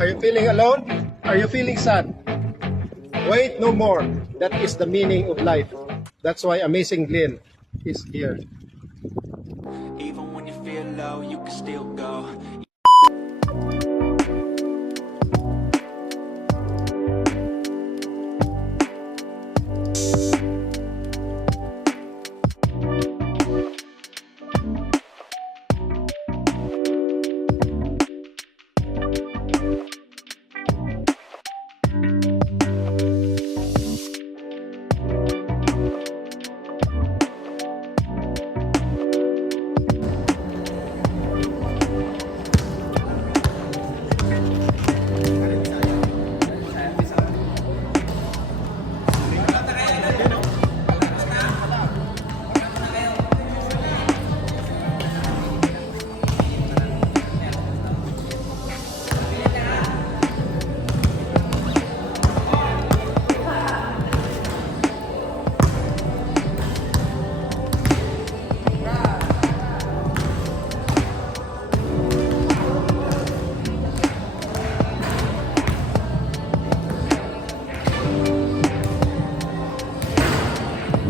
Are you feeling alone? Are you feeling sad? Wait no more. That is the meaning of life. That's why Amazing Glenn is here. Even when you feel low, you can still go.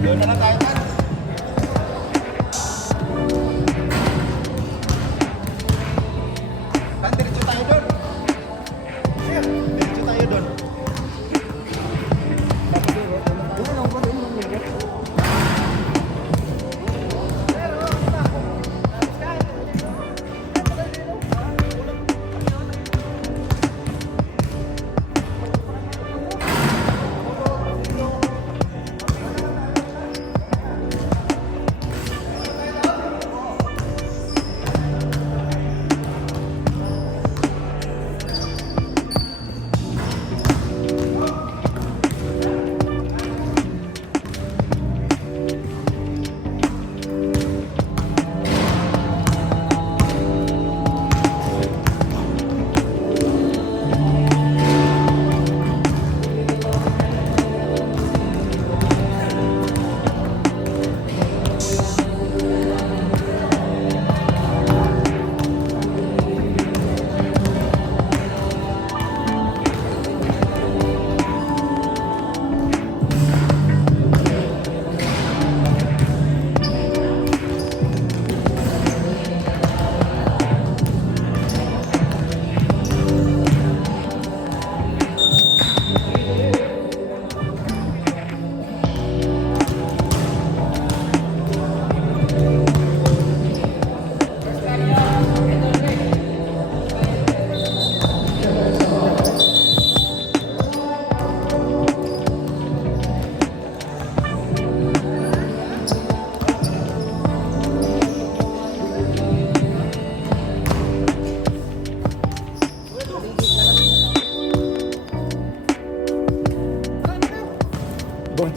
Doon na lang tayo, Tan. Tan, diretso tayo doon. Sir, diretso tayo doon. Bon.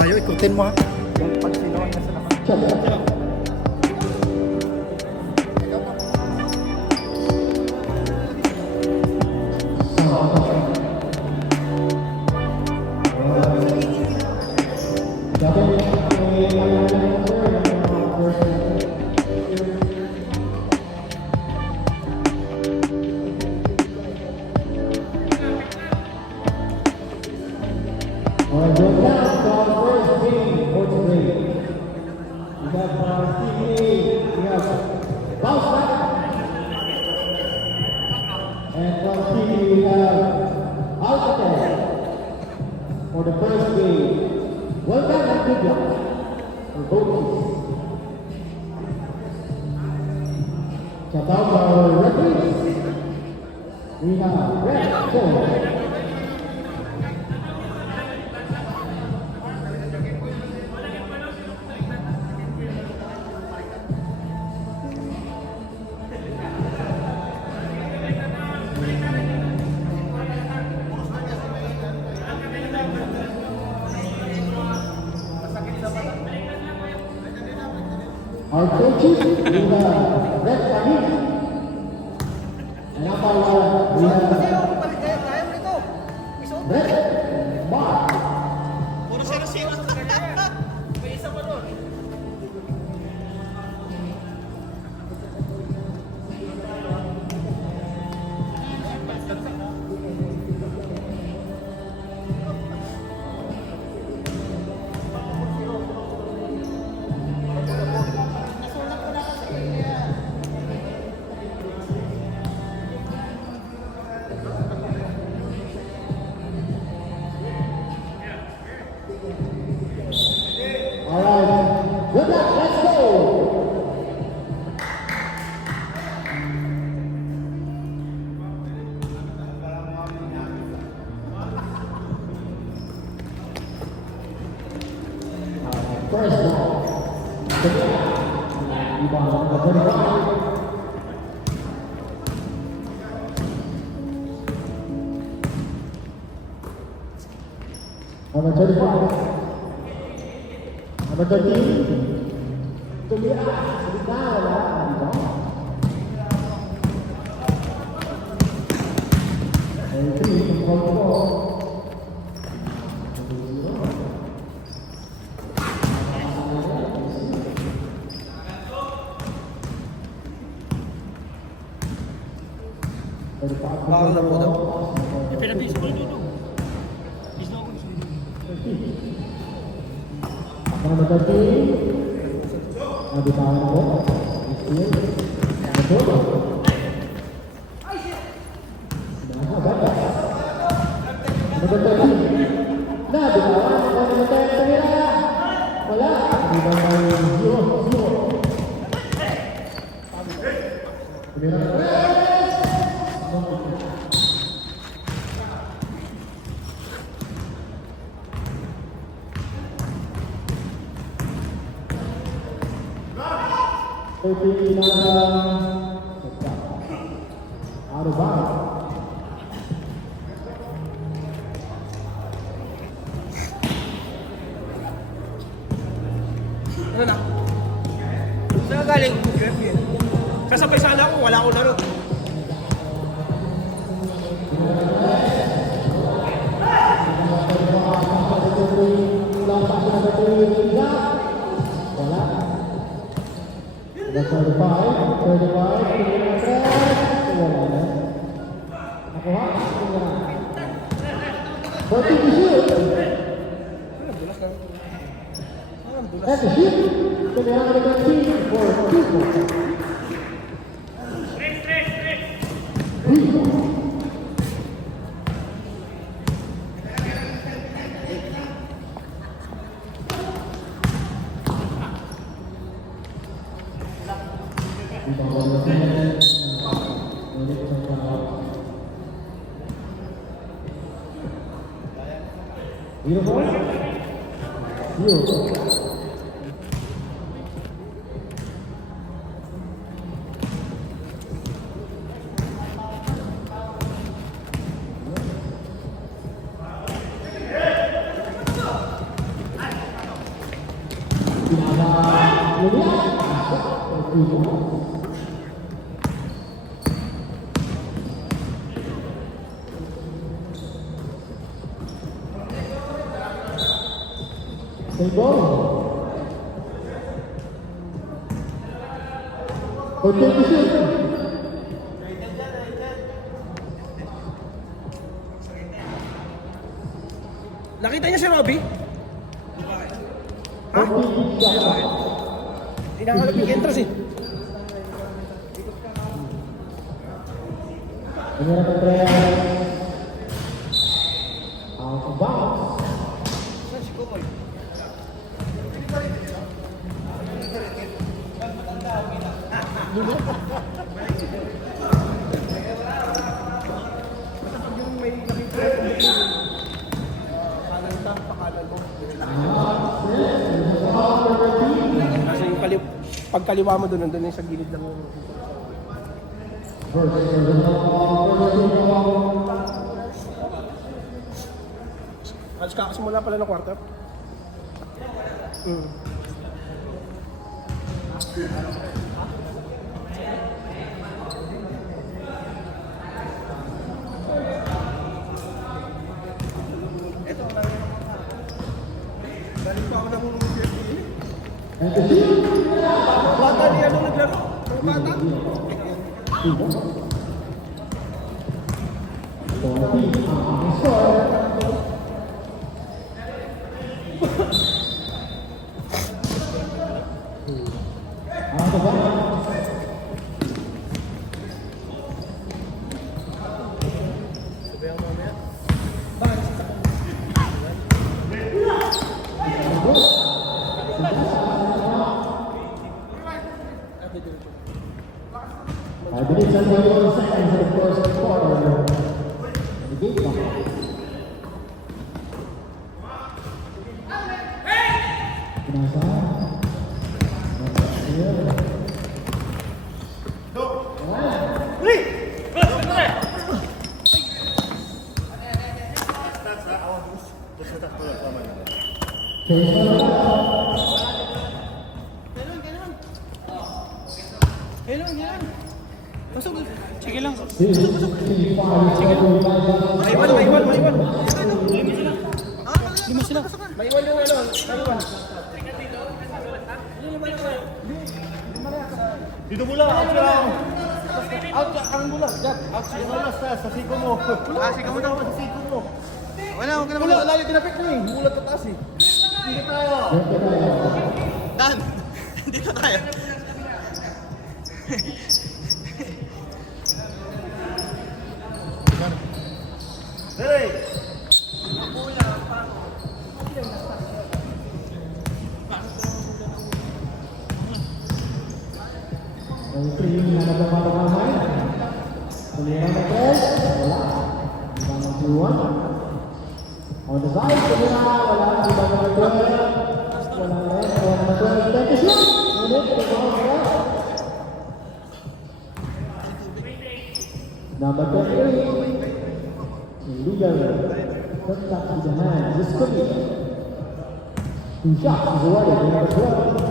Wayo, ikutin mo ha. Pag sinuwan na sa naman. For the first game, well done and good luck for both teams. Check out our referees. We have Red Cole. Our coaches, we have Red Kamis. And our we have Red Mark. Puro sino-sino. May isa pa doon. Number 35. Number 13. Tulia. Salita. Wala. Bawal na po daw. Ako na mag-13. Nabitawan ako. Wala. Out of bounds. Ano na? Saan ka galing? Kasabay sana ako, wala akong laro. Number 35, 35, nakuha. 40 to shoot. That's a shoot. So they have a team for 2 points. Beautiful. Beautiful. Stay ball. Okay, shoot. Nakita niya si Robby? Ha? Hindi nakalap yung entrance eh. Number 3. Out of bounds. Saan si Kumoy? Kasi yung pagkaliwa mo doon, nandun yung sa gilid ng alas kakasimula pala ng kwarto. Galing pa ako ng bata niya nung naglaro. Mga bata. I believe that's 21 seconds of the first quarter. The game clock. Kailan. Pasok. Sige lang. Maiwan. Lima sila. Maiwan yung ano. Maiwan. Dito mula. Out sila. Out ang mula. Out sila. Mula sa siko mo. Siko mo daw. Sa siko mo. Wala. Huwag ka na mula. Layo tinapik mo eh. Mulat ka taas eh. Dito tayo. Dan. Dito tayo. Hey! Ang tingin na nagpapamamay. Tumira na tres. Wala. Ibang mag-iwan. On the side, tumira. Wala. Ibang mag-12. Walang left. Walang mag-12. Take a shot. Ulit. Number 28. Illegal. Contact with the hand. Discriminate. 2 shots is awarded to number 12.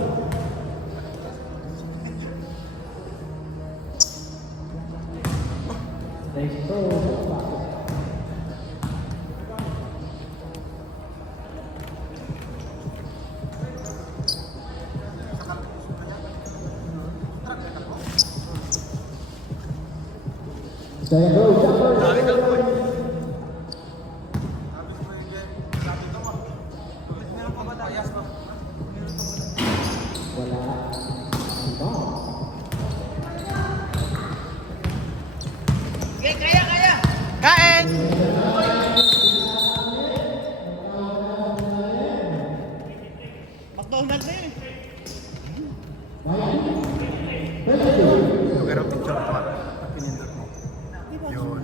Second row, jumper. Wala. Kain! McDonald's na yun. Pero picture pa. Pinindot mo. Yun.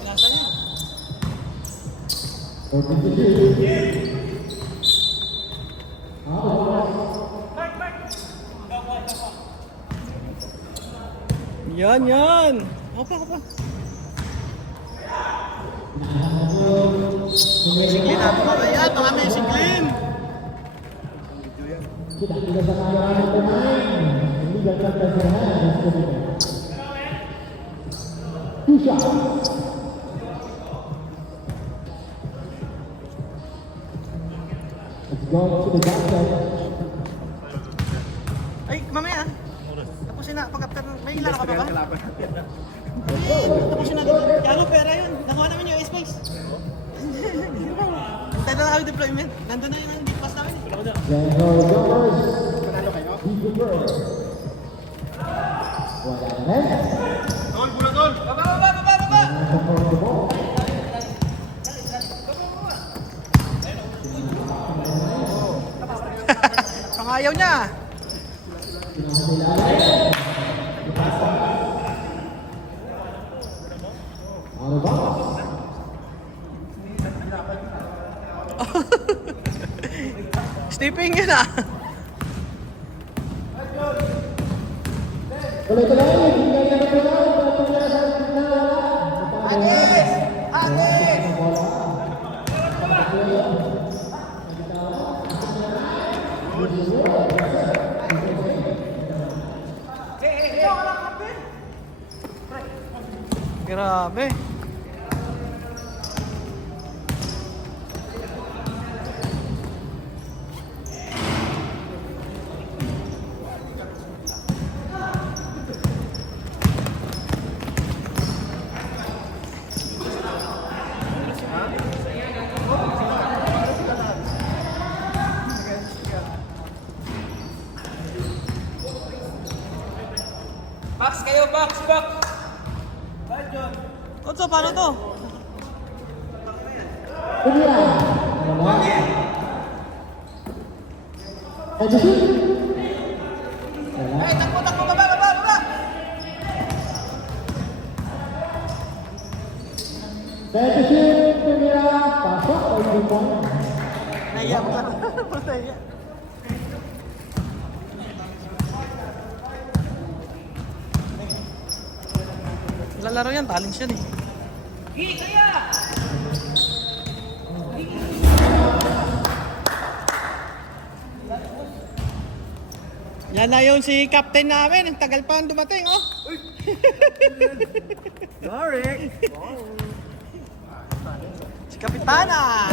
Lasa niya. Yan. Apa. Siglin natin mamaya. Ito kami, siglin. Kita sa kamera ng pemain. Illegal contact with the hand. Discriminate. 2 shots. Let's go to the backside. Ay, mamaya. Tapusin na. Pag-after, may ilaro ka pa ba? Tapusin na dito. Kaya pera yun. Nakuha namin yung A-Spice. Tayo na kami deployment. Nandun na yung pass namin. Then go jumpers. Be prepared. Wala na rin. Tol. Baba. Control the ball. Pangayaw niya. Out of bounds. Stepping yun ah. Tuloy-tuloy. Bigay na ng tuloy. Tumira sa gitna. Grabe. Box kayo, box. Kotso, paano to? Tumira. Wala. Edison. Wala. Ay, takbo, baba. Edison. Tumira. Pasok. Or 2 points. Naiyak ka. Basta iyak. Lalaro yan, talent siya eh. Yan na yung si captain namin. Ang tagal pa ang dumating, oh. Sorry. Si Kapitana.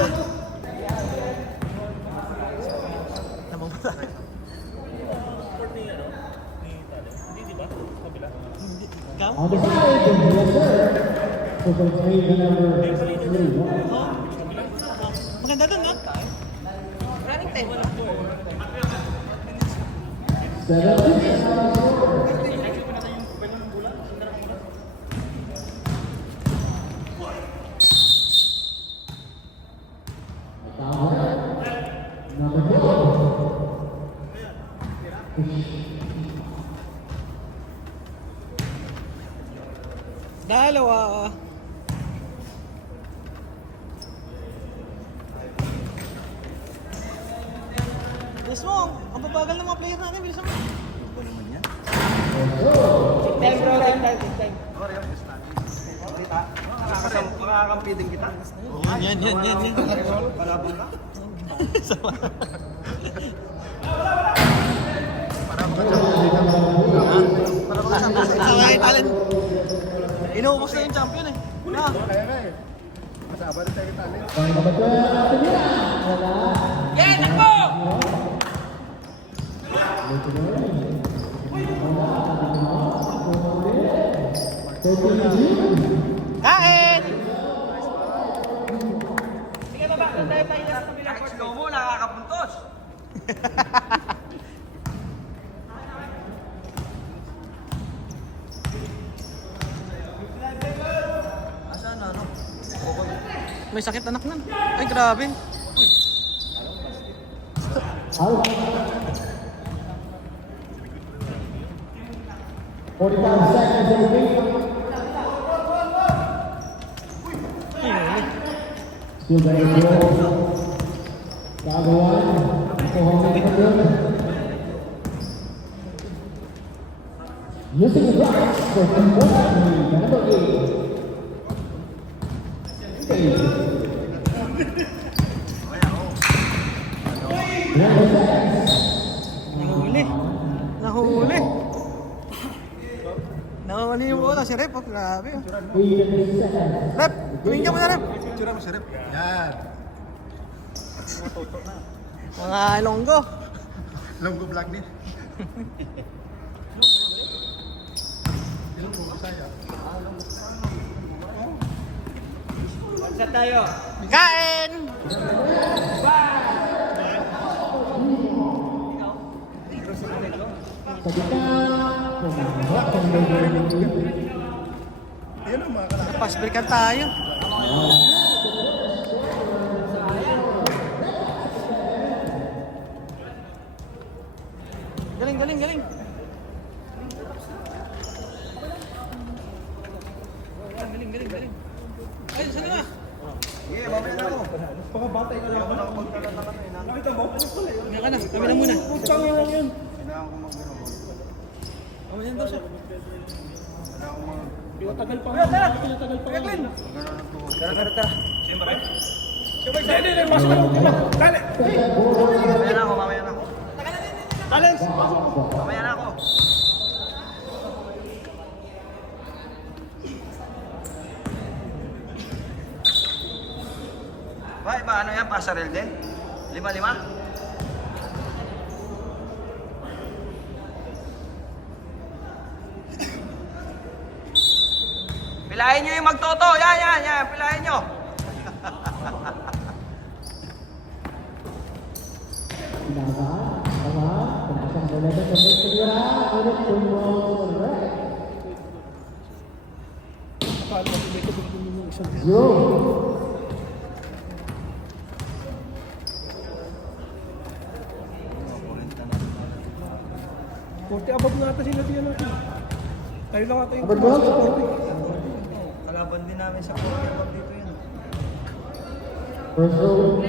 Namamala. Ikaw? On the side, yes sir. Super trade the number 3. Maganda dun, no? Running time. 7. Number 4. Dalawa. Bilis mo. Ang babagal ng mga player natin. Bilis mo. Take time, bro. Take time. Take time. Makakampi din kita. Yan. Palabang ka. Ay, talent. Inuubos na yung champion eh. Na. Kaya nga eh. Masaba rin tayo tali. Number 12. Wala. Yeah, takbo! Kain! Sige baba, doon tayo tayo sa kabilang court. Slow mo, nakakapuntos. Asan ano? May sakit anak nun. Ay, grabe. Out. 45 seconds in the lead. Still better goal. Gago 1. Ito homing for good. Using the blocks for 1. Number 8. Nahuli. Nahuli. Nahuli yung bola si Rep. Oh, grabe. Oh. Rep, tumingin ka mo na Rep. Tsura mo, sirip. Yan. Mga Ilonggo. Longgo vlog din. Kain! Sa gitna. Yan ang mga kalakal. Napasbreakan tayo. Galing. Galing. Ay, saan na? Yeah, mamaya na ako. Pakabatay ka lang. Nakita mo? Kaya ka na, kami na muna. Putsang lang yun. Kailangan ko mag-ano. Kami yan daw siya. Kailangan ko mag- Pinatagal pa. Tara! Pinatagal pa. Glenn! Tara. Siyempre. Dali, mas ka lang. Dali. Mamaya na ako. Alex! Mamaya na ako. Ba, ano yan? Pasarel din? 5-5? Pilahin nyo yung magtoto. Yan. Pilahin nyo. Pinasaan. Tama. Pinasang bola sa kabit. Tira. Ulit tumulong. Zero. Forty above nga ata sila diyan natin. Tayo lang ata yung Number 12. Kalaban din namin sa 40 dito yun. First row.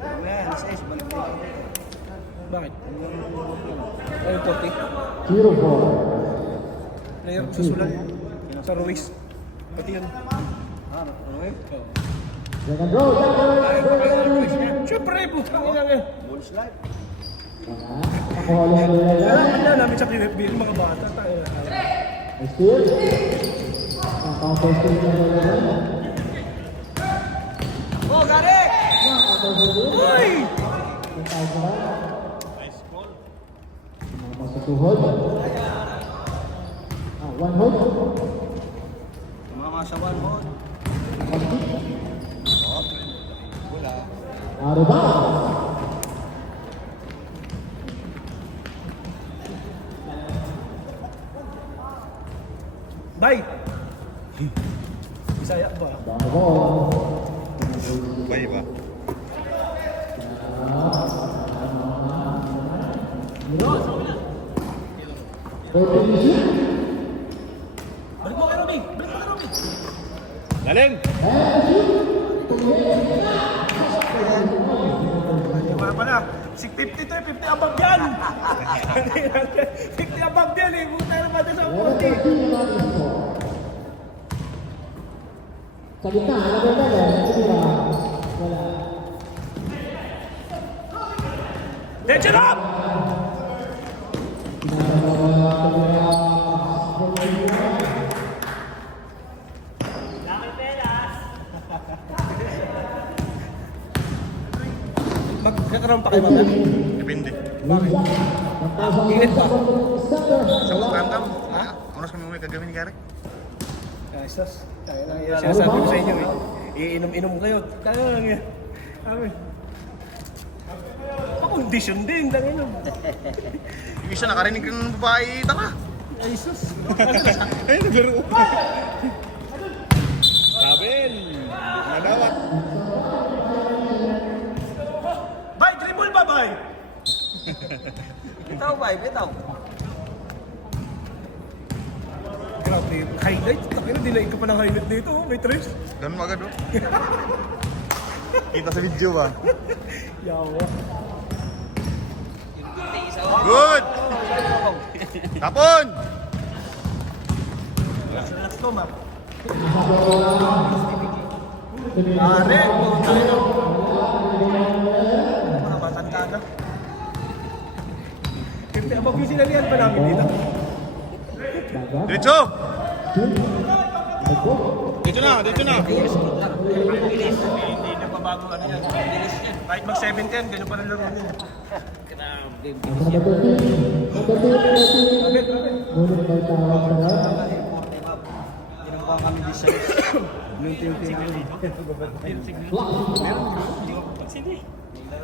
Mamaya, alas 6, balik dito. Bakit? Ay, 40. 0-4. Player sa Sulan. Sa Ruiz. Pati yan. Second row. Siyempre, putang ina nga. Bulls life. Nakuha lang nila yan. Kaya namin sa PFBL, mga bata tayo. Still. Counter steal na nila yan. Oh, Gary! Uy! Masusuhod. One hold. Mga sawan mo. Rebound. Bye! Bisaya ba? Down the ball. Bay ba? Balik mo kay Robby! Balik mo kay Robby! Galing! Para pala, 50 to 50 above yan! 50 above yan eh! Buta na ba sa 40? Sa gitna, nalagay na yan. Sige ba? Wala. Let's it up! Magkakaroon pa kayo mamaya? Depende. Init pa. Sa Random, oras kami may kagawin ni Gary. Ayos. Kaya lang yan. Sinasabi ko sa inyo eh. Iinom-inom kayo. Kaya lang yan. Amin. Pa-condition din. Danginom. Yung isa nakarinig ng babae, tara. Ay, sus. Ay, naglaro pa. Sabel. Nagawat. Bye! Dribble ba, bye? Bitaw ba? Bitaw. Grabe, highlight. Takina, dinaig ka pa ng highlight dito. Oh. May tres. Ganun mo agad, oh. Kita sa video ba? Yawa. Good! Tapon! Let's go, ma. Pare, tayo. Mga matanda na. Kasi abag yung sinalihan pa namin dito. Diretso! Dito na, dito na. Hindi na pabago ano yan. Kahit mag-70 yan, ganun pa rin laro nyo. Ngunit may tawag na rin. Ginagawa kami design.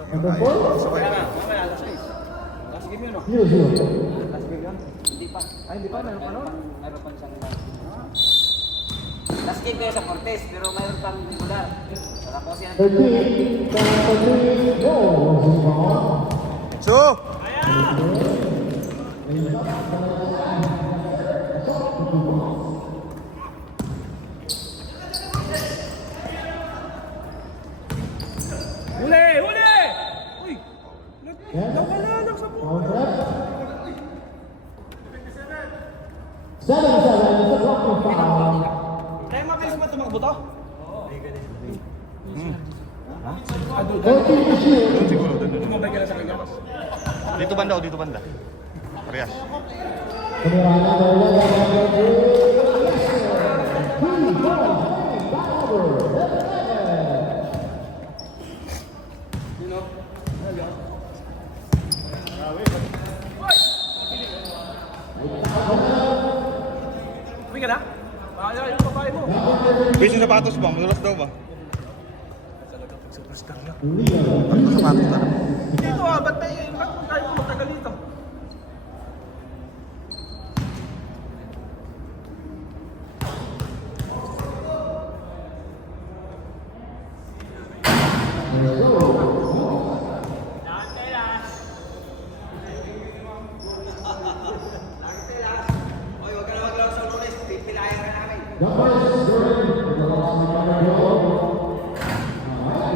Number 4. Last game yun, no? 0-0. Last game yun? Hindi pa. Ay, hindi pa. Meron pa nun? Meron pa isang last game kayo sa Cortez, pero mayroon pang regular. Sa Raposi yan. 13. Go. So! Huli! Huli! Uy! Nagkalanak sa buhay. Counter. 7-7. It's a blocking foul. Kaya mabilis ba tumakbo to? 14 to shoot. Siguro, doon, doon. Tumabay ka na sa kanya. Dito banda o dito banda? Parehas. Kumirana na ulit. Uwi ka na? Bakit yung babae mo? Base yung sapatos ba? Madulas daw ba? Superstar na. Ano sapatos na? Dito ba't tayo matagal dito?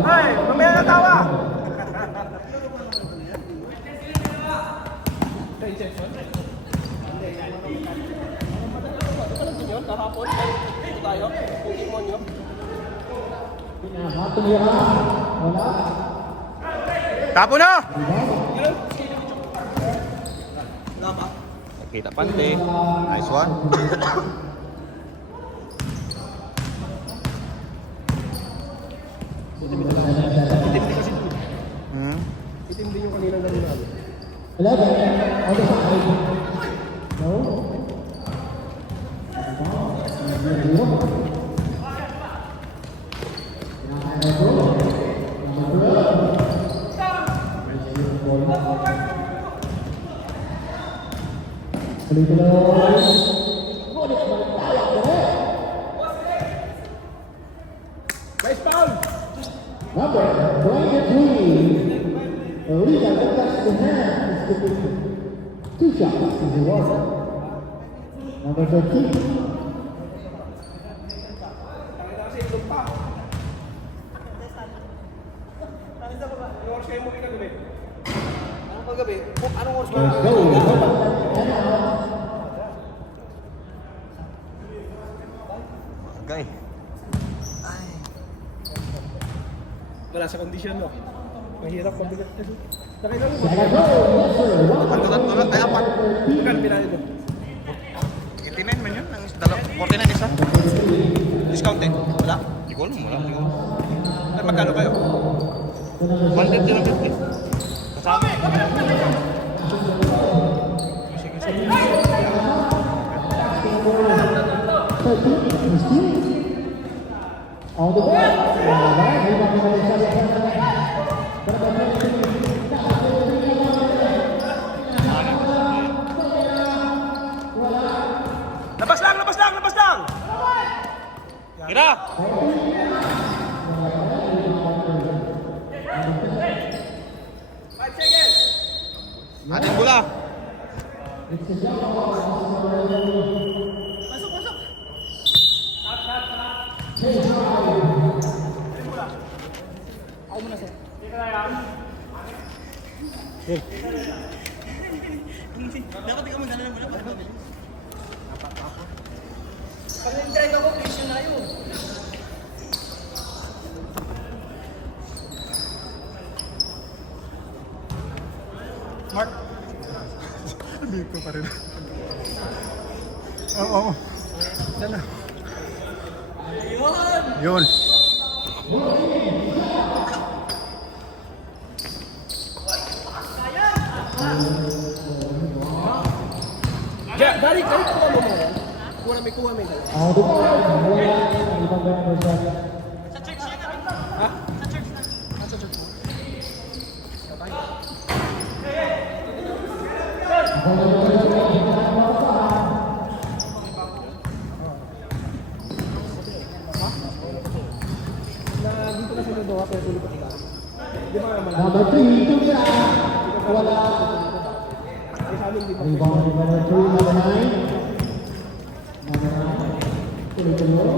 Ay, mamaya na tawa! Tapo na! Kita pante. Nice one. Hmm. Itim din yung kanina laro namin. 11 on the side. No. Guys, foul! Number 23. The lead that touched the hand is defeated. 2 shots is awarded. Number 13. Let's go. Agay. Wala sa kondisyon, no? Mahirap mabigat kasi. Nakita mo, Second goal, yes sir. Tulad. Ay, apat. magkano pinali doon? 89 man yun. Ang 49 isa. Discounted. Wala. Hindi ko alam. Wala. Ay, magkano kayo? 150 lang 50. Kasama. On the ball. Labas lang! Kira! Ating bola. Dapat ikaw magdala ng bola. Mark. Hindi ko pa rin. Oo. Sana. Yun. Yeah, balik kuha mo mo. Kuha may dala. On the ball. Ibang number 7. Sa church yan kami. Ha? Sa church na. Sa church mo. Dito na sila doha pero tuloy pa sila. Di ba naman? Number 3, Tuya. Wala. Ay sa amin di ba? Rebound number 3, number 9. Number 9. Tuloy-tuloy.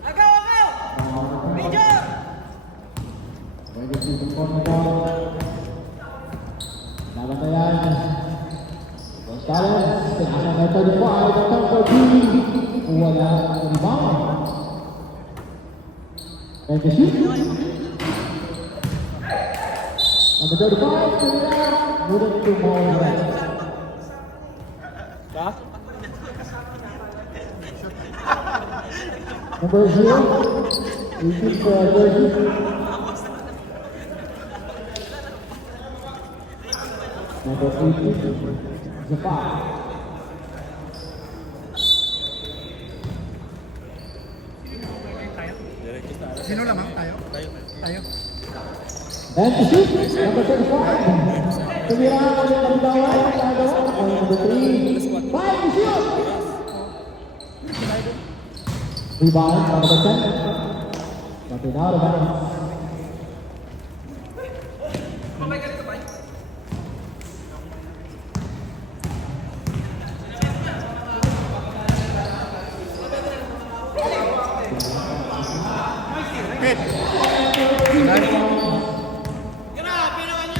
Agaw! Major! Pwede dito po na ball. Nabantayan. Gonzalez. Tinasa na 35. Number 3. Wala. Rebound. Thank you, shoot. Number 35. Tuya. Moving to more. Ba? Number 0. Repeat for jersey. Number 18. Zafar. Sino lamang tayo? Tayo. And to shoot, number 35. Tumira ang kalimbawan. Number 3. 5 to shoot. Rebound, number 10. But without a bounds. Grabe naman yun!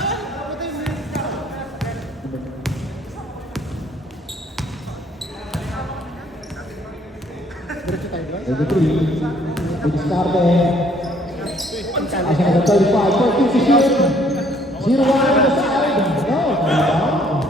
Number 3. With Starte. Asa na 35. 14 to shoot. 0-1 on the side. No, rebound.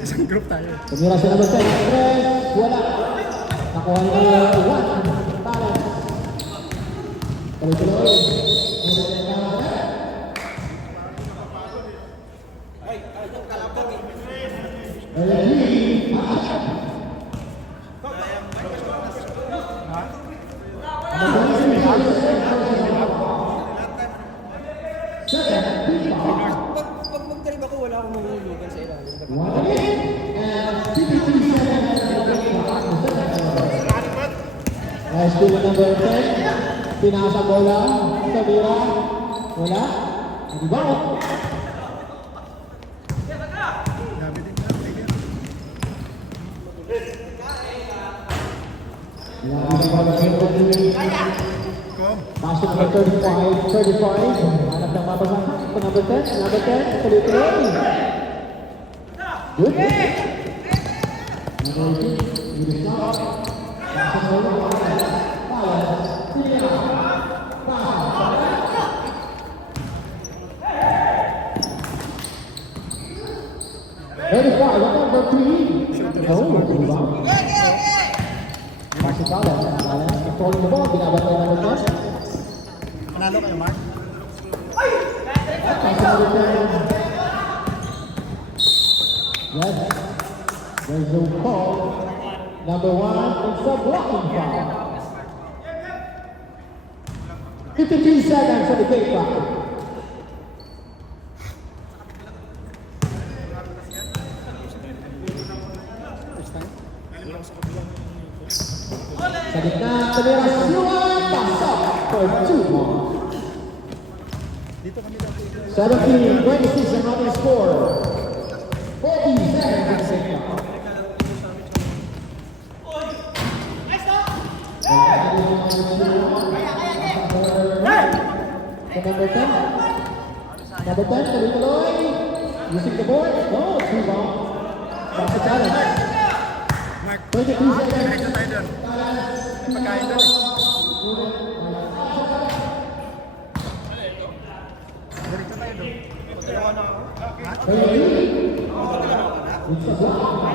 Isang group tayo. Tumira sa number 10. Press. Wala. Nakuha niya 1. Talent. Tuloy-tuloy. Pag mag-drive ako, wala akong mahulugan sa ilalim. Nice to number 10. Pinasa bola. Tumira. Wala. Rebound. Pass to number 35. Hanap ng mabasahan. Ito number 10. Number 10. Tuloy-tuloy. Good. Number 18. Good shot. Pass to number 1. Balance. Tina. Pass. Number 3. Oh, rebound. Pass to Balance. Balance. Controlling the ball. Binabatay ng number 10. Panalo kayo, Mark? Pass to number 10. Yes. There's no call. Number 1, it's a blocking foul. 52 seconds on the play clock. Sa gitna, Tumira Siwan, pass up for 2 more. 17-26 ang ating score. 40 seconds on the play clock. Number 10. Number 10, tuloy-tuloy. Using the board. No, it's rebound. Back to challenge. 22 seconds. Tayo doon. May pagkain doon eh. Direkta tayo doon. It's a block.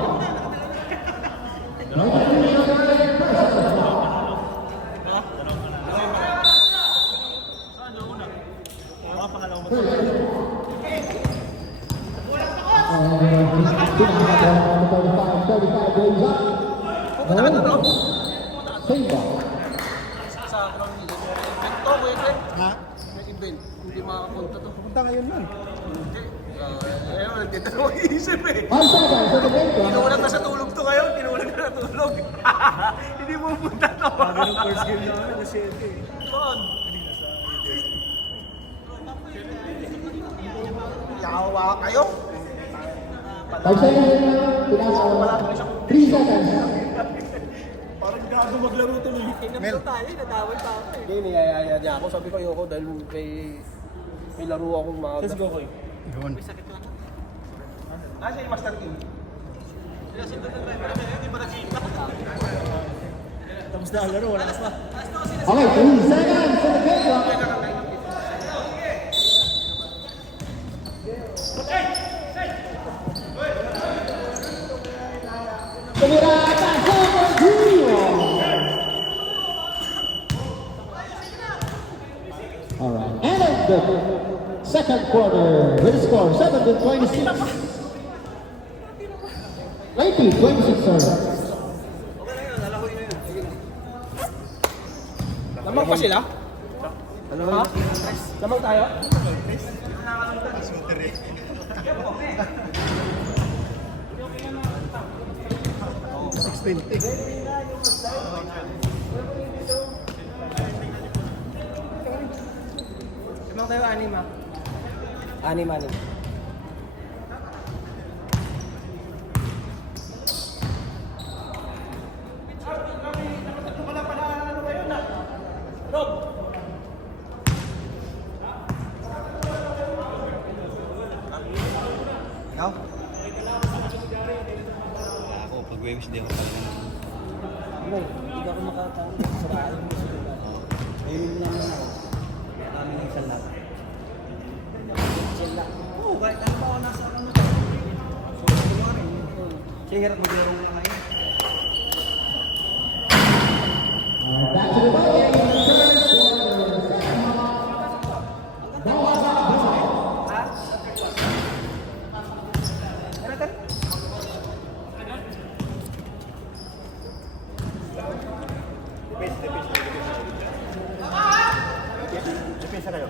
Save ball. Sa ground nila. Ito, Kuya Trent. Ha? May event. Hindi makapunta to. Pupunta ngayon nun. Hindi. Ayun, dito na mag-iisip eh. 5 seconds on the play clock. Tinulang na sa tulog to ngayon. Tinulang na sa tulog. Hindi mo punta to. Yung first game na ako, nag-7 eh. Doon. Yawa kayo. 5 seconds. Pinasa. 3 seconds. Parang gago maglaro tuloy. Mel. Tayo, nadawal pa ako eh. Hindi, niyayaya niya ako. Sabi ko, ayoko dahil may laro akong maaga. Let's go, Koy. Yun. Nasa yung master team. Tapos na ang laro, wala pa. Okay, 3 seconds on the play clock. Tumira, pass over Julio. All right, end of the second quarter. With the score 7-26. 19-26, sir. Lamang pa sila? Ha? Lamang tayo? Lamang tayo, anim ha? Anim. Bro, hindi ako makatawag sa bahay mo sa lugar. Ayun naman ako. Kaya kami ng isang lang. Chill lang. Oo, kahit ano ba ako nasa ano. So, kunwari, siya hirap mag-irong lang ngayon. Back to the ball. Depensa kayo.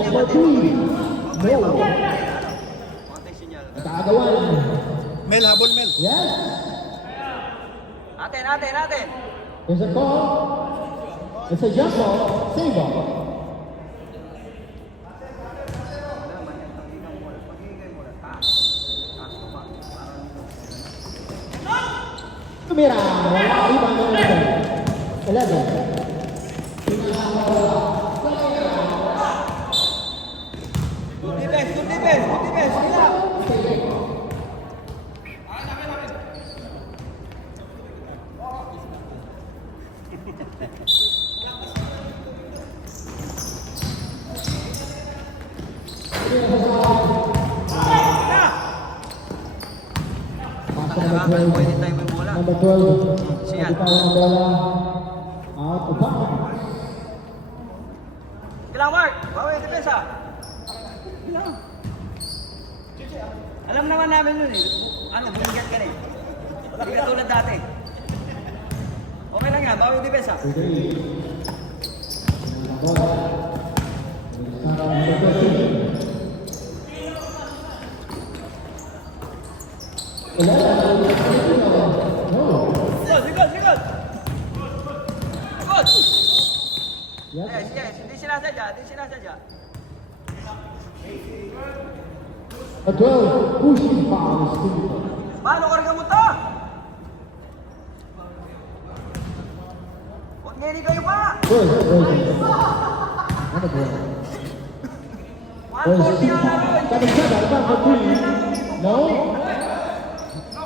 Number 3. No. Nakagawan. Mel, habol, Mel. Yes. Atin! There's a call. It's a jump ball. Save ball. Tumira. Wala. Ibang number 11. Good defense, sila! Pwede tayo may bola. Number 12. Siyan. Ikaw ang bola. Out of bounds. Kailangan Mark, bawa yung depensa. Alam naman namin nun eh. Ano, bumigat ka na eh. Hindi ka tulad dati. Okay lang yan, bawa yung depensa. Sigod! Good! Yes, hindi sinasadya. A 12. Pushing foul. Paano karga mo to? Huwag nini kayo pa! Number 12. 140 ang laro! 7-7. Number 3. No.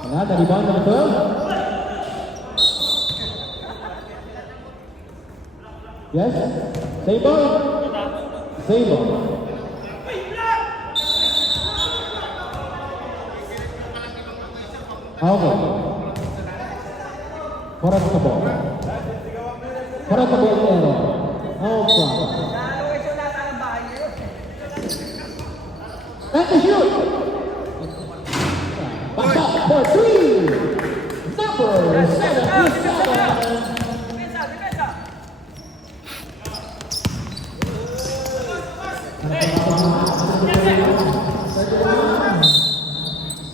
Another rebound number 12. Yes. Same ball. Same ball. Okay. Correct the ball. Correct the ball error. No problem. Nalokasyon nata ng bahay niyo. And the shoot. Back up for 3. Number 7. Depensa!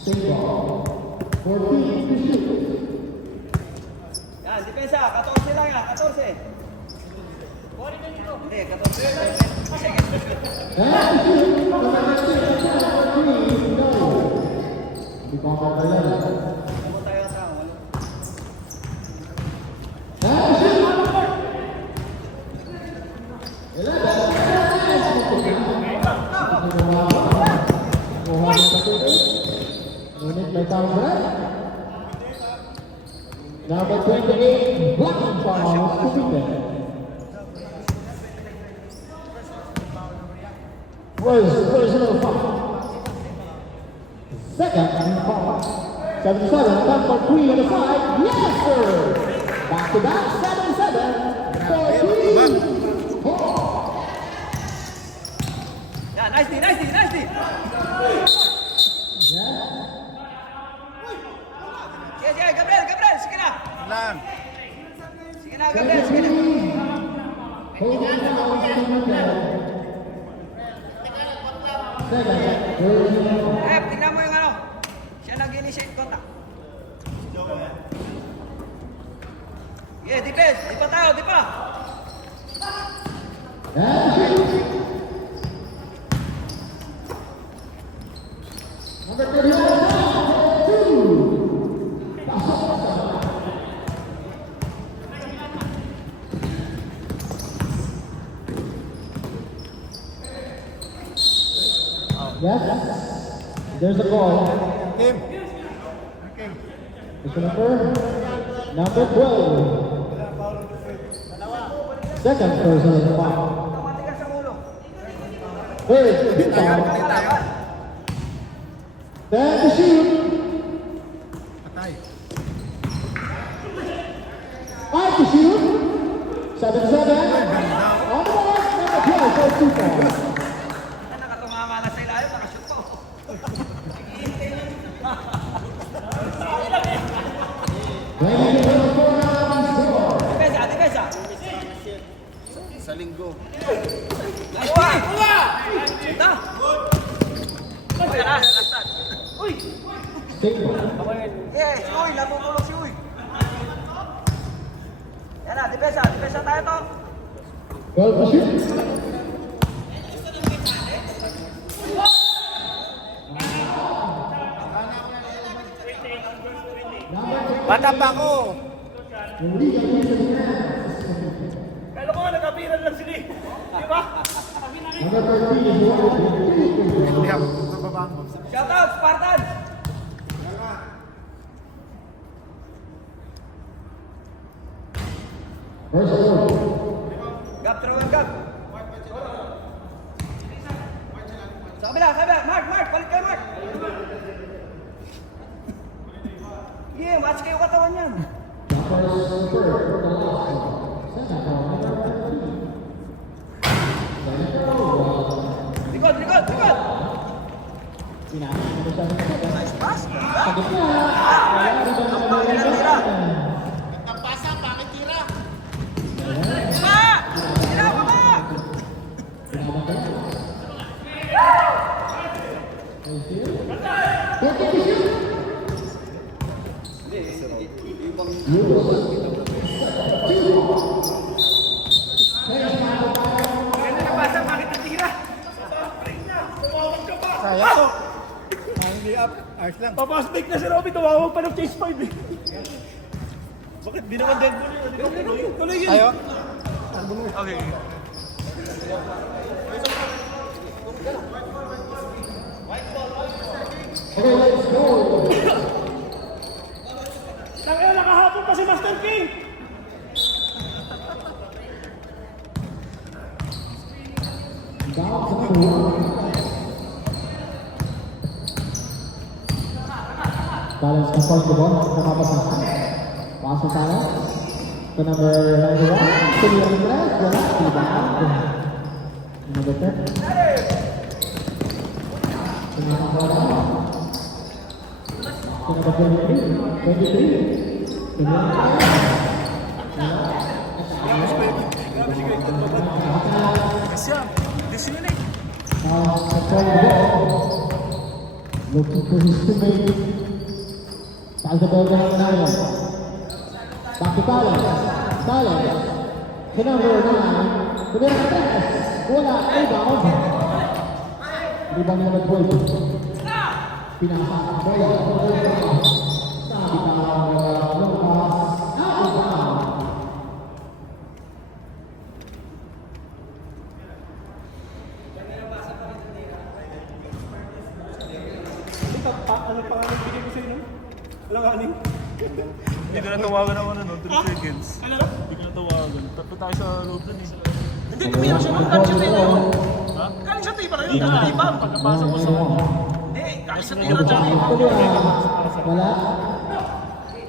Same ball. 14 to shoot. Yan, depensa, 14 lang yan, 14. Hindi, 14. Second. And the shoot. Number 3. No. Rebound number 11. Ano tayo ang tao? And the shoot. 11. Unit by Townsend. Number 28, blocking foul to Peter. Personal foul. Second foul. 7-7, number 3 on the side. Yes, sir. Back to back, 7-7. 14. Yan, nice D! Sige, Gabriel, sige na! Lang. Sige na, Gabriel, sige na! Holding foul to Peter. Tingnan mo yung ano. Siya nag-initiate contact. Yeah, defense. Di pa tayo, di pa. Number 31, 2. Yes, there's a goal. Kim. It's number 12. Second personal foul. Matigas ang ulo. Third, foul. Then to shoot. Patay. 5 to shoot. 7-7. On the mark, number 12 for 2 fouls. Nakatumama na sa ilalim, nakashoot pa. Playing for the 4 rounds score. Defensa, defensa. Sa linggo. Uwa! Uwa! Ito! Uy, last. Uy! Yes, uy, natutulog si uy. Yan na, defensa tayo to. 12 to shoot. Bata pa ako. Kala ko nga nagkapiran lang sila eh. Di ba? Number 13 is Shout out, Spartan! first goal. Gap, throw and gap. Sa kabila, Mark, palit kayo, Mark. Yeah, match kayo katawan yan. Likod! Nice pass! Ang pangin na tira! Nagpasa, bakit tira? Tira pa ba? Ganda na pasa, bakit natira? Sayang to. Hindi up. Ayos lang. Papastik na si Robby, tumawag pa ng chase 5 eh. Bakit? Di naman dead ball yun. Tuloy yun. Tayo. Okay. Okay, let's go. Tangina, nakahapon pa si Master King. Down to number 1. Balance control the ball. Nakapasahan. Pass sa tayo. To number 91. Tuloy ang press. Wala. Rebound. Number 10. To number 23. Tuloy ang now control the ball. Looking for his teammate. Pass the ball down the line. Back to Talent. To number 9. Tuloy ang press. Wala. Rebound. Rebound number 12. Pinasa. Boy. Ano pa nga bigay ko sa'yo nun? Alanganin. Hindi ko natawagan ako na 3 seconds. Ano? Hindi ko natawagan. Tatlo tayo sa loob dun eh. Hindi, tumira siya ng kansyot eh. Galing sa tipa na yun, tipa. Pagkapasa mo sa kanya. Hindi, galing sa tira dyan eh. Wala.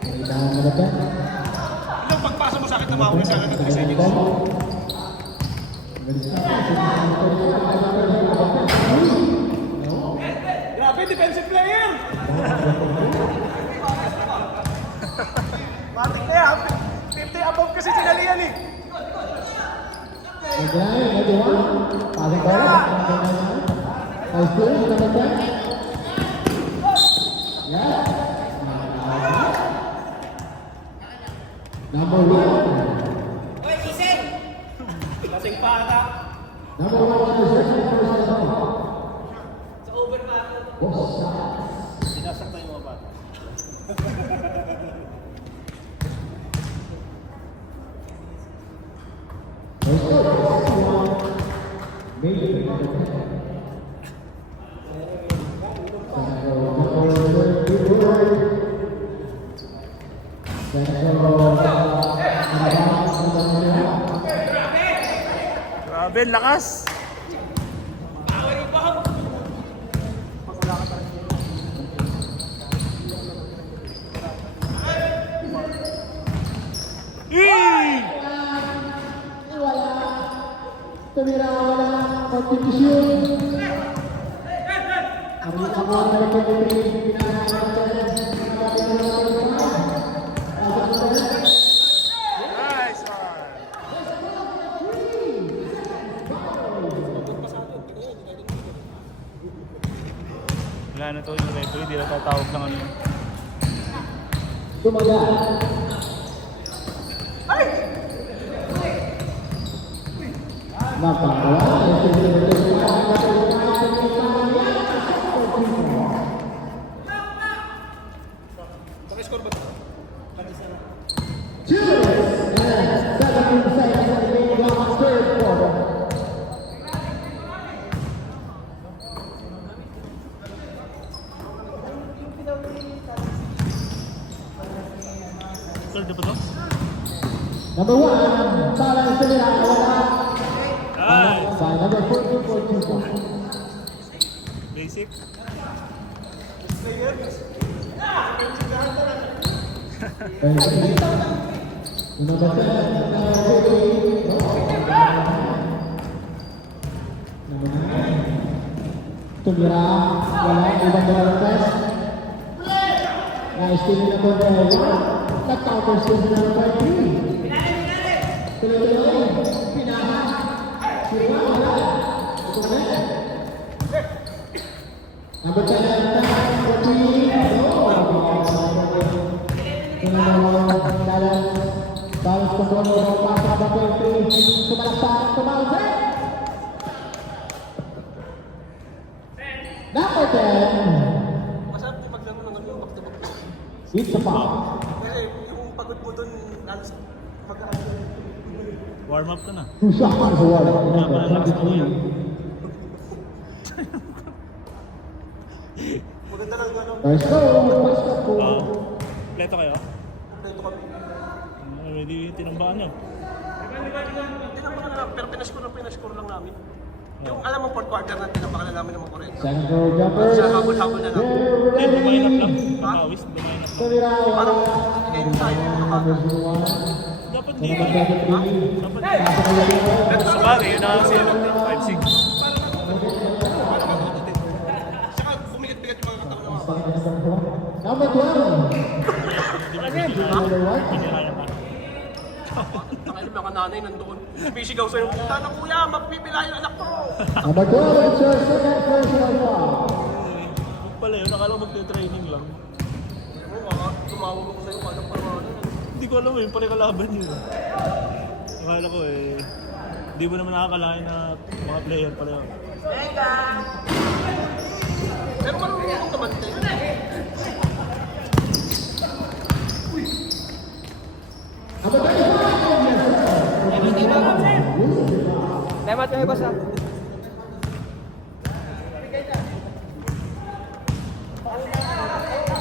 Rebound number 10. Ilang pagpasa mo sa akin, namawag sa akin ng 3 seconds. Grabe, defensive player! Matik na yan. 50 above kasi sinalian eh. Again, everyone. Passing ball. Nice play, number 10. Yeah. Number 1. Kasing pata. Number 1 is second first down. Sa over pa ako. Sinasak na yung mga bata. Let's go. Maybe. Grabe, lakas. Tumira wala contribution. Ang ako na nagpapalagay Nice one. Wala na to yung referee, di na tatawag ng ano. Tumaga. Third na ba to? Number 1, Salah Tumira wala. Nice. By number 44. Basic. Tumira wala ibang dalawang nice team na po nag-counter sila na number 3. Tuloy-tuloy, pinaha. Sila wala. Number 10 na number 3. Balance control ng pass number 23. Sumalakpak, tumalve. Number 10. Masarap yung maglaro ng ano yung back-to-back. It's a foul. Kasi yung pagod mo dun, halos mag-aano. Warm up ka na. 2 shots on the wall. Number 23. Maganda lang ano. Let's go. Pass up po. Pleto kayo? Ito kami. Ready tinambahan nyo. Tinambakan na lang, pero pinascore lang namin. Yung alam mo, fourth quarter na tinambakan na namin ng mga korek. Second row jumper. Sa habol-habol na lang. Eh, lumayan up lang. Pawis, lumayan up lang. Tumira wala. Ngayon tayo, Number 1. Dapat di. Number 73. Dapat Nasa kayo. sabagay, yun na kasi 5-6. Saka bumigit-bigat yung mga katawan ng mga. Number 12. Number 1. Pinirayan ka. Tangay ng mga nanay nandoon. Bisigaw sa'yo, "Tana kuya, magpipila yung anak ko." Number 12. It's your second personal foul. Huwag pala yun, nakala magte-training lang. Oo, baka tumawag ako sa'yo, ano pa naman. Hindi ko alam pare kalaban yun. Akala ko hindi mo naman nakakalain na mga player pala yun. Pero marunong naman tayo. Number 25. Lemat yung iba sa.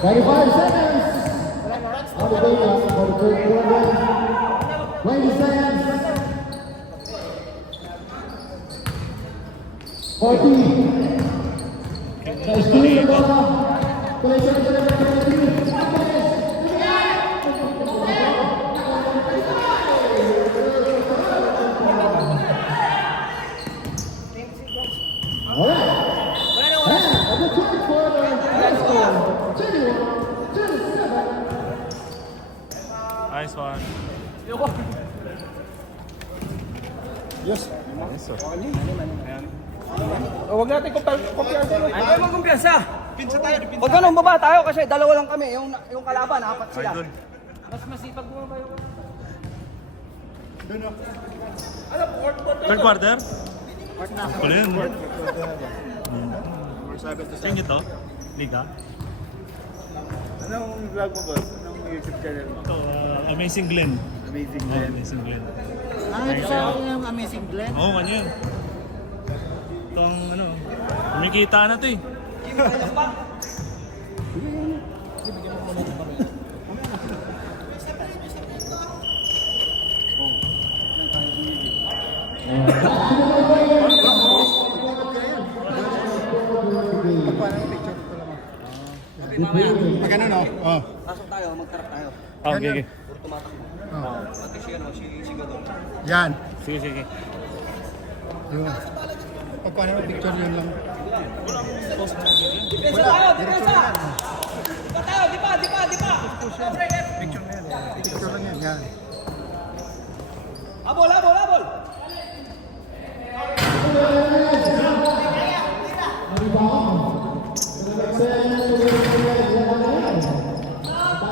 25 seconds. On the way up for the third quarter. 20 seconds. 40. Nice play, bola. Play seconds to number 23. All right. And the third quarter. Nice one. Yes. Nice one. Ayan. Huwag natin kumpiyansa. Ay, kayo magkumpiyansa. Huwag ganun, baba tayo kasi dalawa lang kami. Yung kalaban, apat sila. Mas masipag bumaba yung... Third quarter? Pala yun. Saan ito? Liga? Anong vlog mo, boss? Anong YouTube channel mo? Ito, Amazing Glenn. Amazing Oh, Glenn. Amazing Glenn. Ito yung Amazing Glenn? Oo, kanya yun. Ito ang ano, kumikita na ito eh. Magano no? Oh. Pasok tayo, magtarap tayo. Oh, okay, okay. Puro tumatakbo. Pati si ano, si Gadol. Yan. Sige, sige. Yun. Pagkano ng picture yun lang. Depensa tayo, depensa! Diba tayo, diba? Picture lang yan. Yan. Abol!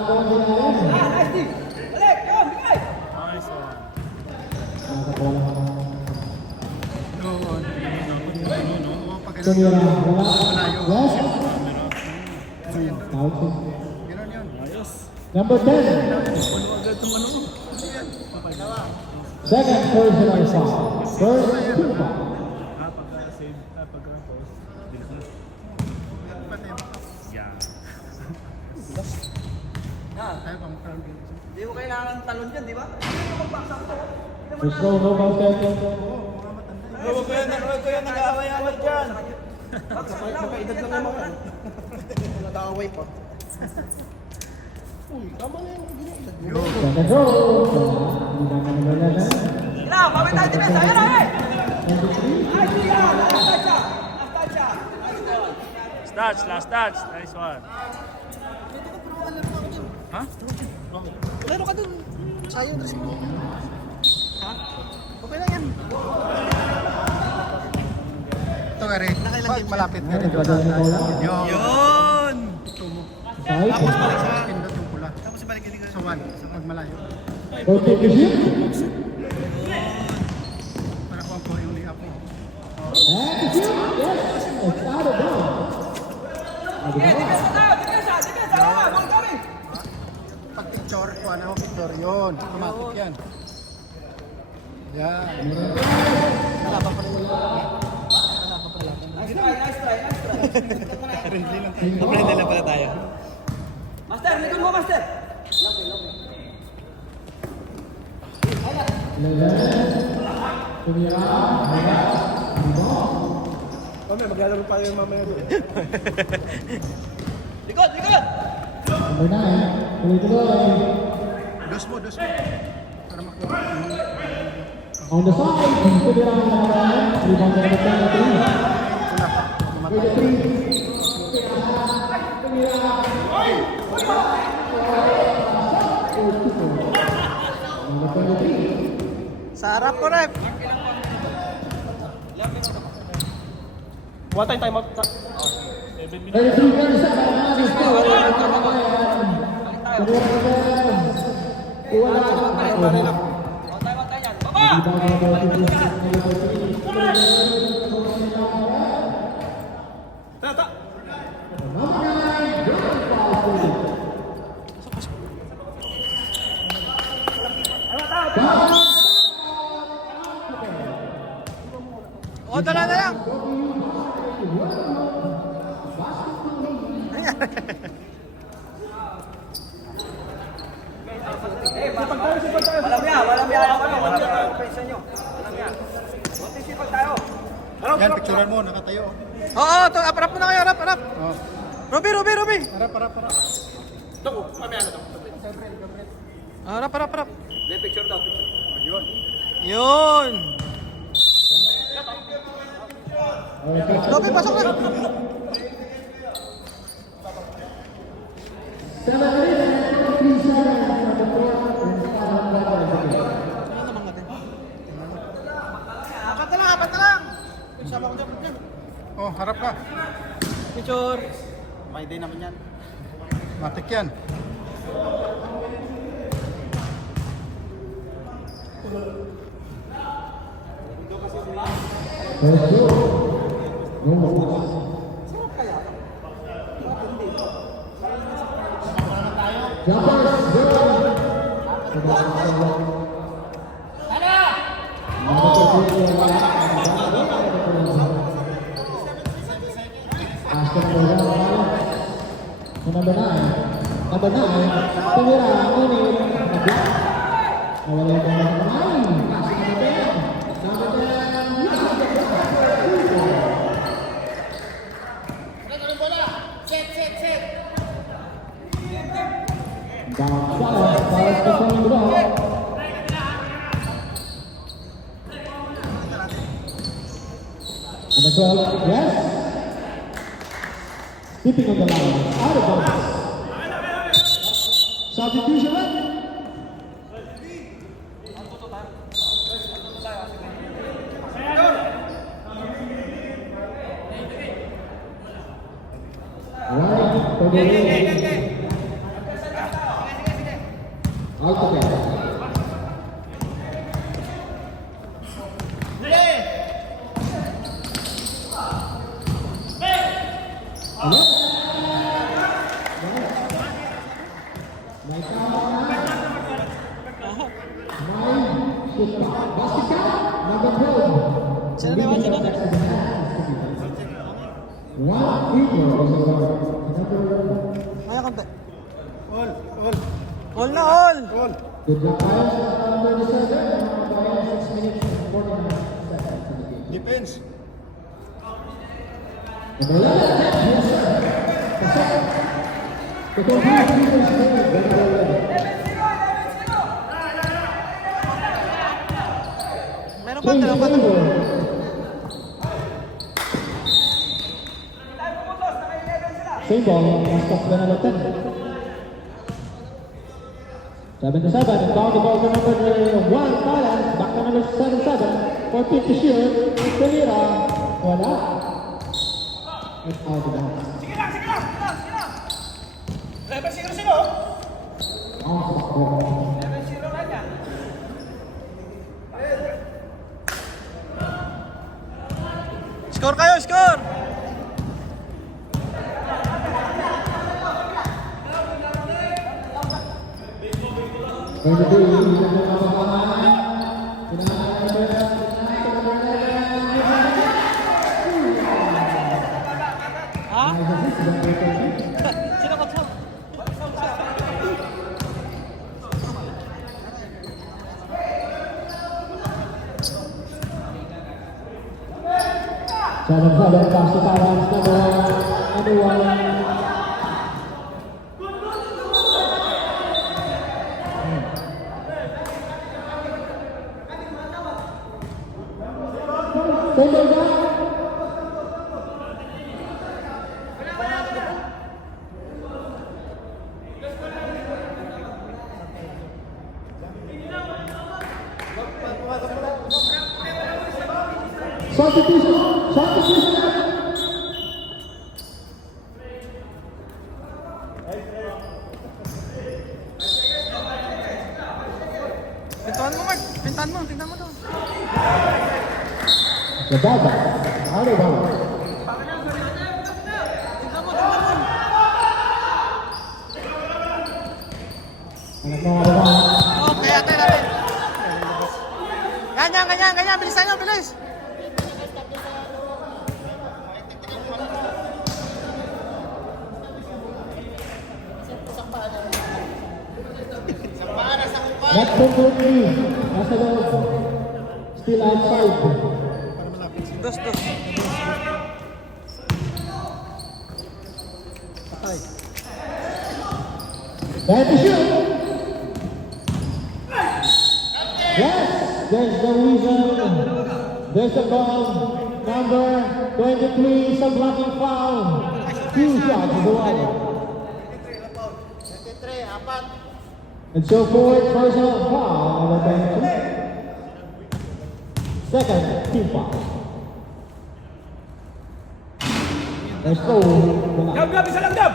Nice team! Balik! Yun, bigay! Nice one. Tumira, wala. Yes. Thousand. Ayos. Number 10. Second personal foul. First two foul. Pagka-save, pagka-post. Bilis na. Yeah. Hindi mo kailangan ng talon dyan, di ba? Magbaksak to. Let's go, no foul second. Nanonood ko yan, nag-aaway-away dyan. Baksak lang. Edad lang naman yan. Nadaway pa. Second row. Hindi na number 11. Ila, bawin tayo depensa. Ayun, ayun! Nice team yan! Last touch siya! Last touch. Nice one. Ha? Meron ka dun. Sayo, dress mo. Ha? Okay lang yan. Ito nga rin. Malapit ka rin. Pagkadal ni Paula. Yun! Five. Pindot yung pula. Tapos balik ka Sa one. Sa pagmalayo. Go take the shoot. Para ko po yung liap mo. And the shoot. Yes. It's out of bounds. Depensa tayo! Depensa! Tama! Ball kami! Pag picture ko, ano picture yun. Automatic yan. Yan. Nice try! Aprende lang pala tayo. Master, likod mo, Master! Tumira. Mamaya, maglalaro pa yung mamaya doon. Likod! Number 9. Tuloy-tuloy. Dos mo. Para makuha. On the side. Tumira ang nakaraan. Rebound sa number 10 na 3. With the 3. Number 23. Sa harap ko, ref. One time out. 7 minutes. 33 runs sa Bananas po. Wala. Matay yan! Baba! Tata. O, dala na lang! Walang yan yung ano, walang yan yung pensa nyo. Walang yan. Kunting sipag tayo. Yan, picturean mo. Nakatayo. Oo, harap mo na kayo, harap. Oh. Ruby! Harap. Ito ko, mamaya na ito. Harap. Hindi, picture daw, picture. Yun! Ruby, pasok na! Apat na lang! Sama ko dyan. Picture. May day naman yan. Matik yan. First two. Number one. Jumpers, zero. Number nine, tumira, ngunit, nag-block. Nawala yung number nine. Number 10. Down shot, para sa second ball. Number 12, yes. Skipping on the line, out of bounds. Substitution. Right, for the lead. Out again. Sino na yun? Sino na? Kaya konti. All na, all! Good job, guys. Number 37, 6 minutes and 49 seconds. Defense. Number 11, yes, sir. Pasok. The complete defense there, number 11. Meron pa, meron pa. Same ball, stop the number 10. 7-7, and down the ball to number 1, Thailand. Back to number 7-7. 14 to shoot. Kalira. Wala. It's out of bounds. Sige lang, sige lang, sige lang, sige lang. Level 0-0. Off the ball. Level 0 lang yan. Score kayo, score! Going to be Ha? Sino ka to? 7-7 comes to Thailand's number 1. Substitution! Substitution! Pintuan mo, Mark. Pintuan mo, tingnan mo to. The ball back. Out of bounds. Tingnan mo, tingnan mo. And it's out of bounds. Okay, atay natin. Ganyan, ganyan, ganyan. Bilisan nyo, bilis. Not completely. Nasa loob. Still outside. Dos, dos. There to shoot. Yes, there's the reason. There's the ball. Number 23 is a blocking foul. 2 shots is the wall. And so forward, personal foul on the bench. Second, team foul. Let's go. Wala. Gab, gab, isa lang gab!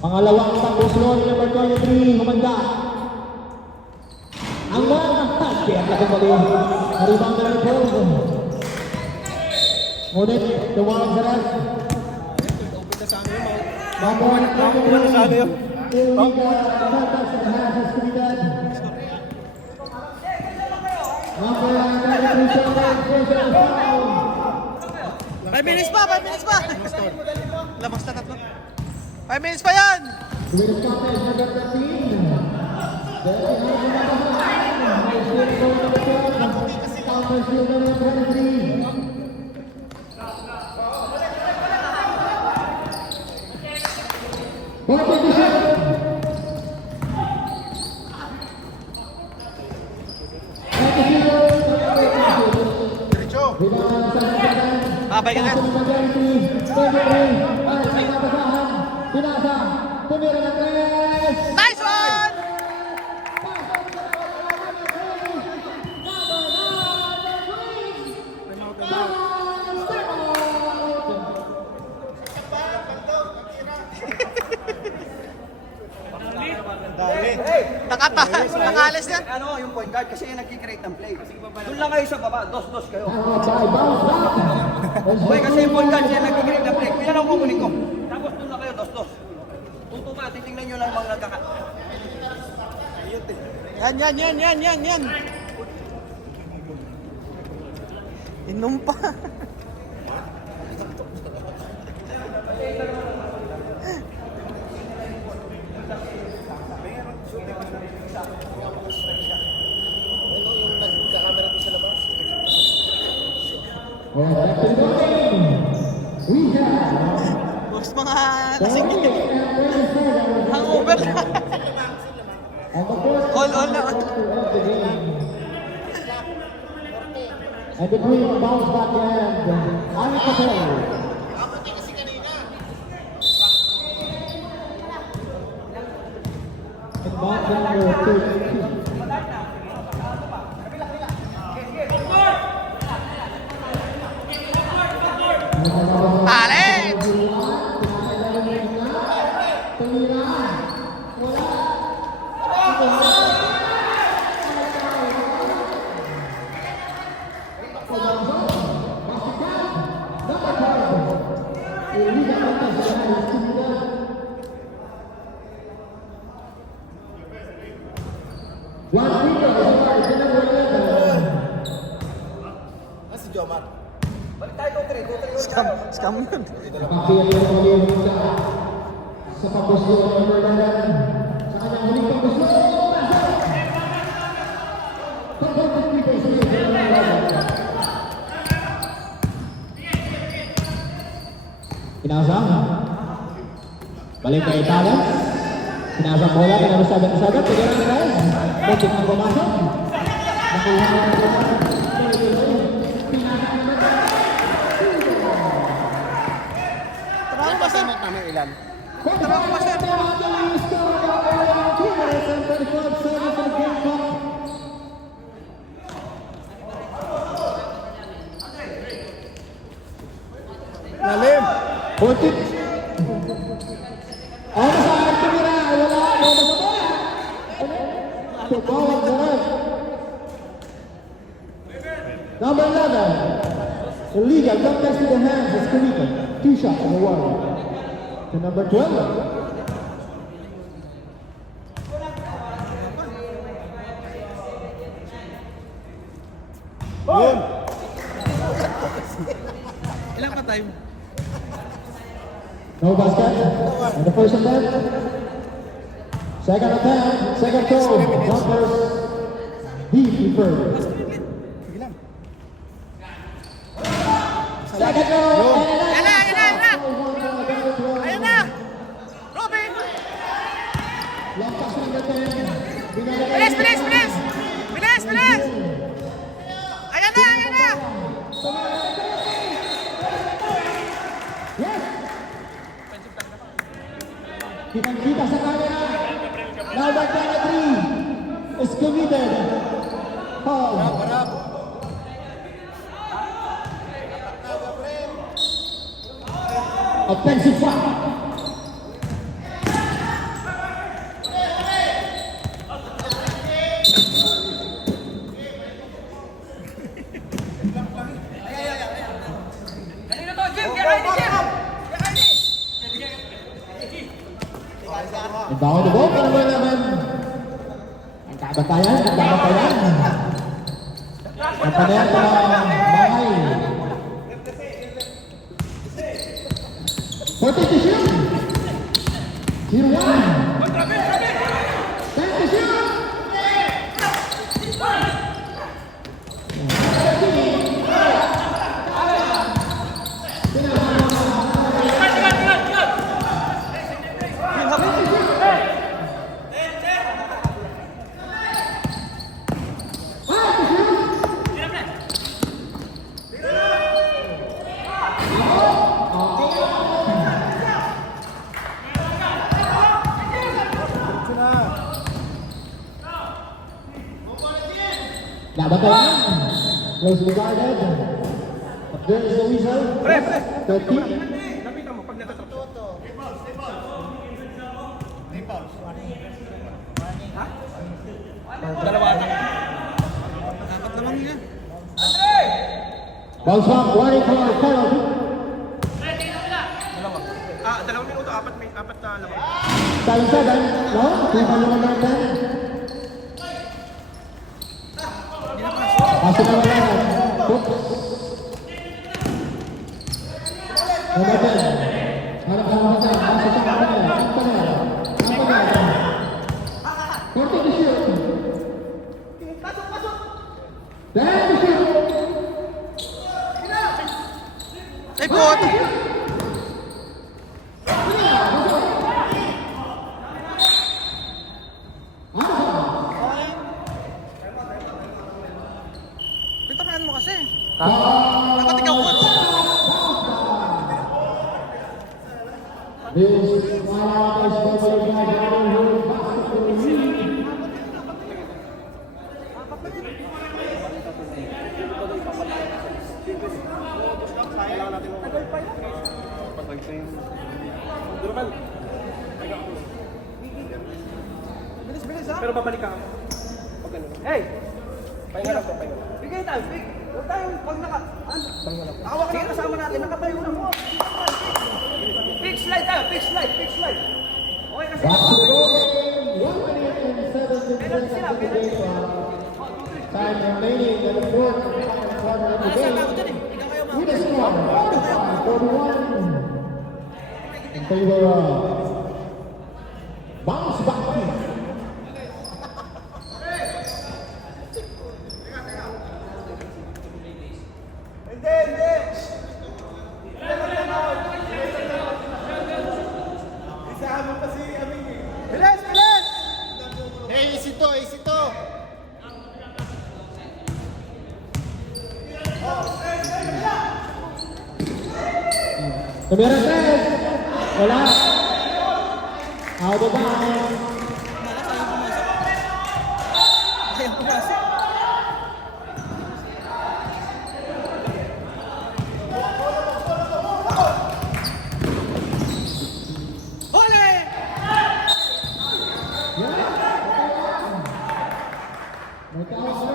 Pangalawang isang slot, number 23, humanda. Ang mga kapag, kaya ka kumali. Naribang ka ng 12. Ngunit, tuwag sa rest. Mamuha na sa ano yun? Illegal Santos and has his committed. Number 93, personal foul. 5 minutes pa, 5 minutes pa! Labas na tatlo. 5 minutes pa yan! With stoppage number 13. Counters number 23. Ball position. Abay ka na. Nice one! Nakalis na. Ano yung point guard kasi yung nag-create ng play. Doon lang kayo sa baba, dos-dos kayo. Okay, kasi yung point guard siya nag-create ng play. Pinanong kukunin ko. Tapos doon lang kayo, dos-dos. Tutuka, titingnan nyo lang mga nagkaka. Yan. Inom pa. Bos mga lasing hangover na. All na. And the Green bounce back and Ani Patel. And back number 32. Pare! Balik tayo, 2-3. Scam yun. Sa pagbusto ng number 11. Sa kanyang huling pagbusto. Pinasang. Balik kay Italia. Pinasang bola. Pinasang agad-agad. Pagkira na guys. Pagkira na pumasok. Nakuha na Lalim. Putik. Ano sa akin tumira? Wala. Wala sa bola. Tubawag na rin. Number 11. Illegal. Contest to the hands is committed. 2 shots on the wall. To number 12. Yun. Ilang pa time? No basket. And the first attempt. Second attempt. Second throw. Jumpers. Deep preferred. Second throw. Yan na! Ayan na! Robin! Lampas number 10. Bilis! Ayan na! Yes! Kitang-kita sa camera. Number 23 is committed. Foul. Offensive foul. Kanina to, Jim! Get ready, Jim! Inbound the ball para number 11. Ang kabatayan, ang kabatayan. Ang panayang Mahal. 40 to shoot. 0-1. 10 to shoot. Kabatayan. Close regarded. But there is the whistle. 13. Lapitan mo pag natatrap. Dalawa ata. Dapat naman yan. Ball swap, warning for penalty. Dalawa. Dalawang minuto, apat na laban. Time 7. No? 3 naman natin. Pasok naman natin. Hooks. Number 10. Harap na naman natin. Pasok sa kanila. Ang panel. 40 to shoot. Pasok! 10 to shoot. Ay, pot! Pintamaan mo kasi. Dapat ikaw coach. This final is probably going to be basketball league. Bilis ha? Pero babalik ka. Pag ganun. Hey! Pahinga lang to, pahinga lang. Bigay tayo, big. Huwag tayong pag nakawa ka na kasama natin, nakatayo na mo. Big slide tayo, big slide. Okay kasi. Basketball game, 1 minute and 7 seconds of the game. Time remaining in the fourth quarter of the game. With a score, 45-41 in favor of Bounce Back Team. Bilis! Hey, easy to, easy to. Number 10, wala. Out of bounds. Ayaw pumasok. Huli! May tao sir.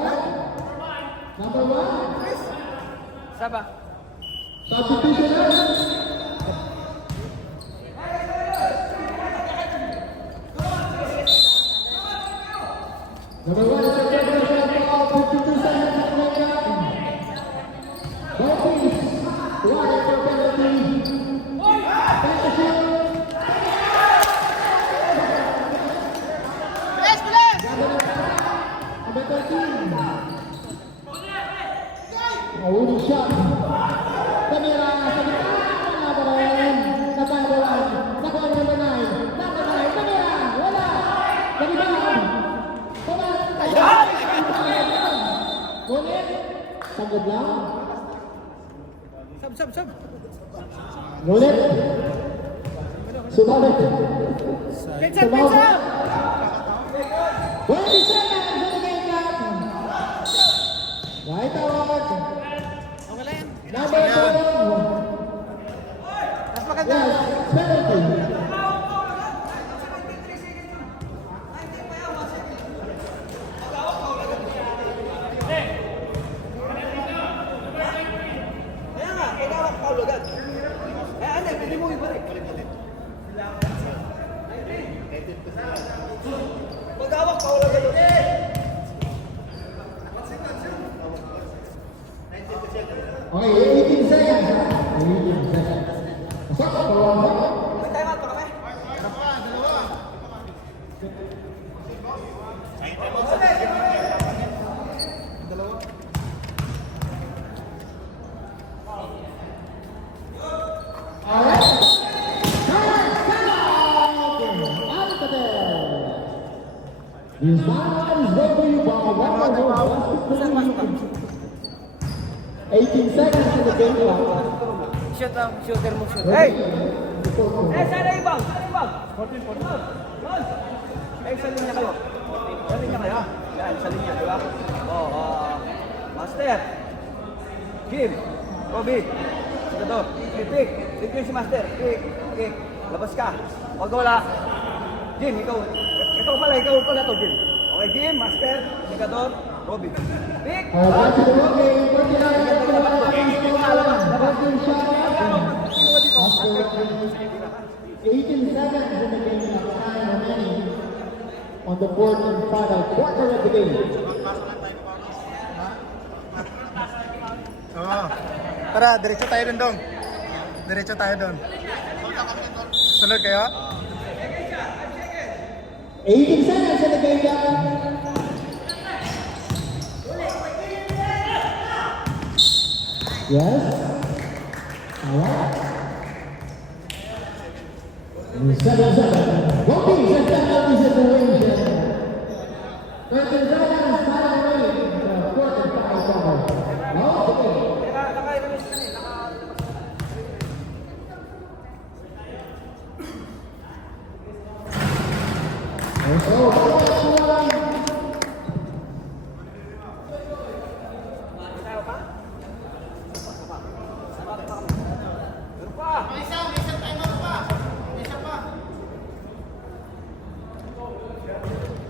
Number 1, Saba. substitution na. Number 1 is a conversion of 52 seconds to make up. Both teams, one for penalty. Thank you, shoot. Number 13. Mahuli shot. Kamera sa gitna. Nabaran. Nababawan. Nakuha number 9. Number 9. Kamera. Wala. Nalibahan. Ayan! Ngunit, sagod lang. Sab. Ngunit, sumabit. Pinsan! 20 seconds in the game clock. Right out. Okay lang yan. Number 12. Mas maganda. Yes, Okay, 18 seconds. 18 seconds. Stop. May time out pa kami. This battle is brought to you by Waterworld. 18 seconds in the game clock. Shoot lang, shooter mo, shoot. Hey! Sana ibang! Sana ibang! 14. Sa linya kayo. Sa linya kayo. Yan, sa linya, di ba? Master. Kim. Kobe. Sigador. Pick. Pick yun si Master. Pick. Labas ka. Huwag ka wala. Jim, ikaw. Ikaw pala to, Jim. Okay, Jim, Master, Sigador, Kobe. Pick. Back to the road game. 18 seconds in the game of time remaining on the fourth and final quarter of the game. Tara, diretso tayo dun, Dong. Diretso tayo dun. Sunod kayo? 18 seconds in the game clock. Yes. Alright. 7 seconds. One piece and 10 is in the range. 13 seconds, final range. Fourth and final quarter. Okay. Naka-release ka na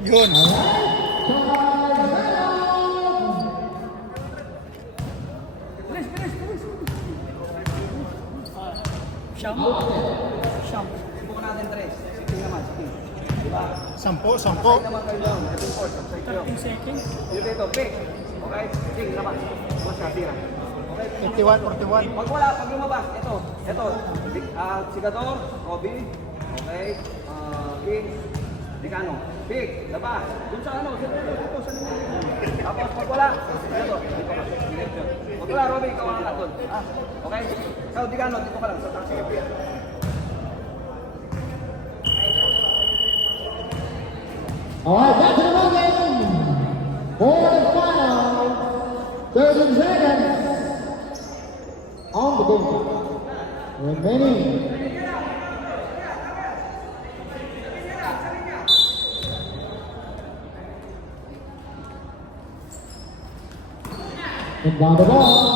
Yun. Siyam. Subukan natin, Tres. Sitting naman, sitting. Diba? Sampo. Sitting naman kayo doon. Heading force. Upside kayo. Dito, pick. Okay? Sitting naman. Mas katira. Okay? 51, 41. Pag lumabas, ito. Sigador, Kobe. Okay? King. Dicano. Pick. Labas. Dun sa ano. Dito sa nila. Tapos pag wala. Dito. Dito ka. Direction. Pag wala, Robby, ikaw ang doon. Okay? Ikaw, Dicano. Dito ka lang. Sa taxi. Alright, back to the run game. For the final 13 seconds on the game clock. Remaining. Inbound the ball.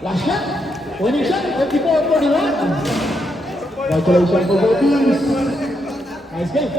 Last shot, winning shot, 54-41. Congratulations for both teams. Nice game.